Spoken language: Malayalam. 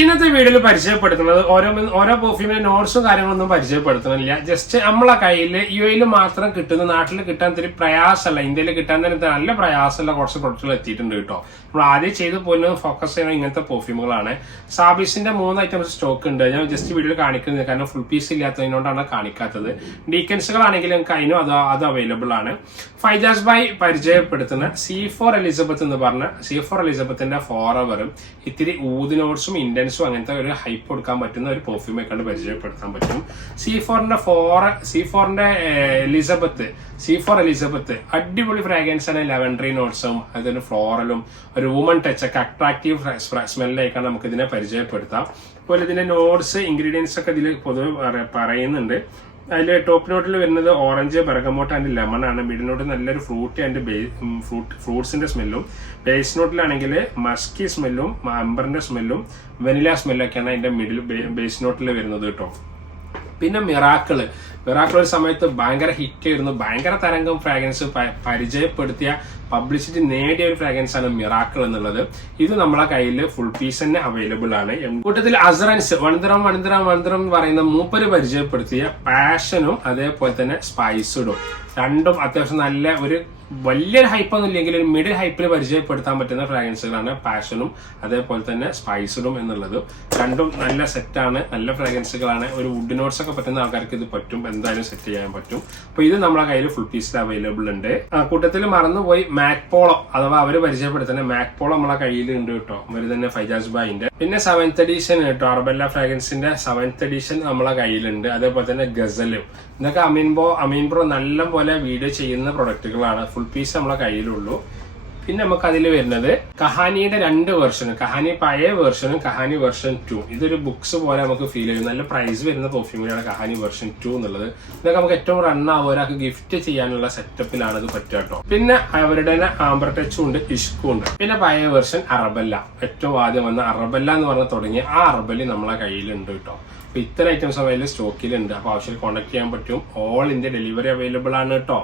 ഇന്നത്തെ വീഡിയോയിൽ പരിചയപ്പെടുത്തുന്നത് ഓരോ പെർഫ്യൂമിന്റെ നോട്ട്സും കാര്യങ്ങളൊന്നും പരിചയപ്പെടുത്തുന്നില്ല. ജസ്റ്റ് നമ്മളെ കയ്യിൽ യുഎയിൽ മാത്രം കിട്ടുന്ന, നാട്ടിൽ കിട്ടാൻ ഇത്തിരി പ്രയാസമല്ല, ഇന്ത്യയിൽ കിട്ടാൻ തന്നെ നല്ല പ്രയാസമുള്ള കുറച്ച് പ്രൊഡക്റ്റുകൾ എത്തിയിട്ടുണ്ട് കേട്ടോ. നമ്മൾ ആദ്യം ചെയ്ത് പോലും ഫോക്കസ് ചെയ്യുന്ന ഇങ്ങനത്തെ പെർഫ്യൂമുകളാണ്. സാബീസിന്റെ 3 ഐറ്റംസ് സ്റ്റോക്ക് ഉണ്ട്. ഞാൻ ജസ്റ്റ് വീഡിയോയിൽ കാണിക്കുന്നത് കാരണം ഫുൾ പീസ് ഇല്ലാത്തതിനോടാണ് കാണിക്കാത്തത്. ഡീക്കൻസുകളാണെങ്കിൽ നമുക്ക് അതിനും അത് അവൈലബിൾ ആണ്. ഫൈജാസ് ബൈ പരിചയപ്പെടുത്തുന്ന C4 എലിസബത്ത് എന്ന് പറഞ്ഞ C4 എലിസബത്തിന്റെ ഫോറവറും ഇത്തിരി ഊത് നോട്ട്സും ഇന്ത്യൻസും അങ്ങനത്തെ ഒരു ഹൈപ്പ് കൊടുക്കാൻ പറ്റുന്ന ഒരു പെർഫ്യൂം ഒക്കെ പരിചയപ്പെടുത്താൻ പറ്റും. C4ന്റെ എലിസബത്ത് അടിപൊളി ഫ്രാഗ്രൻസ് ആണ്. ലെവൻഡറി നോട്ട്സും അതിന് ഫ്ലോറലും ഒരു വുമൺ ടച്ച് ഒക്കെ അട്രാക്റ്റീവ് സ്മെല്ലായിക്കാണ് നമുക്ക് ഇതിനെ പരിചയപ്പെടുത്താം. അതുപോലെ ഇതിന്റെ നോട്ട്സ് ഇൻഗ്രീഡിയൻസ് ഒക്കെ ഇതിൽ പൊതുവെ പറയുന്നുണ്ട്. അതിൽ ടോപ്പ് നോട്ടിൽ വരുന്നത് ഓറഞ്ച്, ബെർഗമോട്ട് ആൻഡ് ലെമൺ ആണ്. മിഡിൽ നോട്ട് നല്ലൊരു ഫ്രൂട്ടി ആൻഡ് ഫ്രൂട്ട്സിന്റെ സ്മെല്ലും, ബേസ് നോട്ടിലാണെങ്കിൽ മസ്കി സ്മെല്ലും അംബറിന്റെ സ്മെല്ലും വെനില സ്മെല്ലൊക്കെയാണ് അതിന്റെ ബേസ് നോട്ടിൽ വരുന്നത് കേട്ടോ. പിന്നെ മിറാക്കിൾ ഒരു സമയത്ത് ഭയങ്കര ഹിറ്റ് ആയിരുന്നു. ഭയങ്കര തരംഗം ഫ്രാഗ്രൻസ് പരിചയപ്പെടുത്തിയ, പബ്ലിസിറ്റി നേടിയ ഒരു ഫ്രാഗ്രൻസ് ആണ് മിറാക്കിൾ എന്നുള്ളത്. ഇത് നമ്മളെ കയ്യിൽ ഫുൾ പീസ് തന്നെ അവൈലബിൾ ആണ്. കൂട്ടത്തിൽ അസറൻസ് വണിതറം എന്ന് പറയുന്ന മൂപ്പര് പരിചയപ്പെടുത്തിയ പാഷനും അതേപോലെ തന്നെ സ്പൈസഡും രണ്ടും അത്യാവശ്യം നല്ല ഒരു വലിയൊരു ഹൈപ്പൊന്നും ഇല്ലെങ്കിൽ ഒരു മിഡിൽ ഹൈപ്പിൽ പരിചയപ്പെടുത്താൻ പറ്റുന്ന ഫ്രാഗ്രൻസുകളാണ് പാഷനും അതേപോലെ തന്നെ സ്പൈസഡും എന്നുള്ളത്. രണ്ടും നല്ല സെറ്റാണ്, നല്ല ഫ്രാഗ്രൻസുകളാണ്. ഒരു വുഡ് നോട്ട്സ് ഒക്കെ പറ്റുന്ന ആൾക്കാർക്ക് ഇത് പറ്റും, എന്തായാലും സെറ്റ് ചെയ്യാൻ പറ്റും. അപ്പൊ ഇത് നമ്മളെ കയ്യിൽ ഫുൾ പീസിൽ അവൈലബിൾ ഉണ്ട്. കൂട്ടത്തിൽ മറന്നുപോയി മാക്പോളോ അഥവാ അവര് പരിചയപ്പെടുത്തുന്ന മാക്പോളോ നമ്മളെ കയ്യിൽ ഉണ്ട് കേട്ടോ. അവര് തന്നെ ഫൈജാസ് ബൈന്റെ. പിന്നെ 7th എഡിഷൻ കേട്ടോ, അർബല്ല ഫ്രാഗ്രൻസിന്റെ 7th എഡിഷൻ നമ്മളെ കയ്യിലുണ്ട്. അതേപോലെ തന്നെ ഗസലും. ഇതൊക്കെ അമീൻ ബ്രോ നല്ല പോലെ വീഡിയോ ചെയ്യുന്ന പ്രൊഡക്റ്റുകളാണ്. ഫുൾ പീസ് നമ്മളെ കയ്യിലുള്ളൂ. പിന്നെ നമുക്ക് അതിൽ വരുന്നത് കഹാനിയുടെ 2 വെർഷനും, കഹാനി പഴയ വെർഷനും കഹാനി വെർഷൻ 2. ഇതൊരു ബുക്സ് പോലെ നമുക്ക് ഫീൽ ചെയ്യും. നല്ല പ്രൈസ് വരുന്ന പെർഫ്യൂമിനാണ് കഹാനി വെർഷൻ 2 എന്നുള്ളത്. ഇതൊക്കെ നമുക്ക് ഏറ്റവും റണ്ണാവും, ഒരാൾക്ക് ഗിഫ്റ്റ് ചെയ്യാനുള്ള സെറ്റപ്പിലാണ് ഇത് പറ്റുക കേട്ടോ. പിന്നെ അവരുടെ തന്നെ ആംബർ ടച്ചും ഉണ്ട്, ഇഷ്കും ഉണ്ട്. പിന്നെ പഴയ വെർഷൻ അറബല്ല, ഏറ്റവും ആദ്യം വന്ന അറബല്ല എന്ന് പറഞ്ഞ് തുടങ്ങിയ ആ അറബല്ലി നമ്മളെ കയ്യിലുണ്ട് കേട്ടോ. അപ്പൊ ഇത്തരം ഐറ്റംസ് അവൈലബിൾ സ്റ്റോക്കിലുണ്ട്. അപ്പൊ ആവശ്യം കോൺടാക്ട് ചെയ്യാൻ പറ്റും. ഓൾ ഇന്ത്യ ഡെലിവറി അവൈലബിൾ ആണ് കേട്ടോ.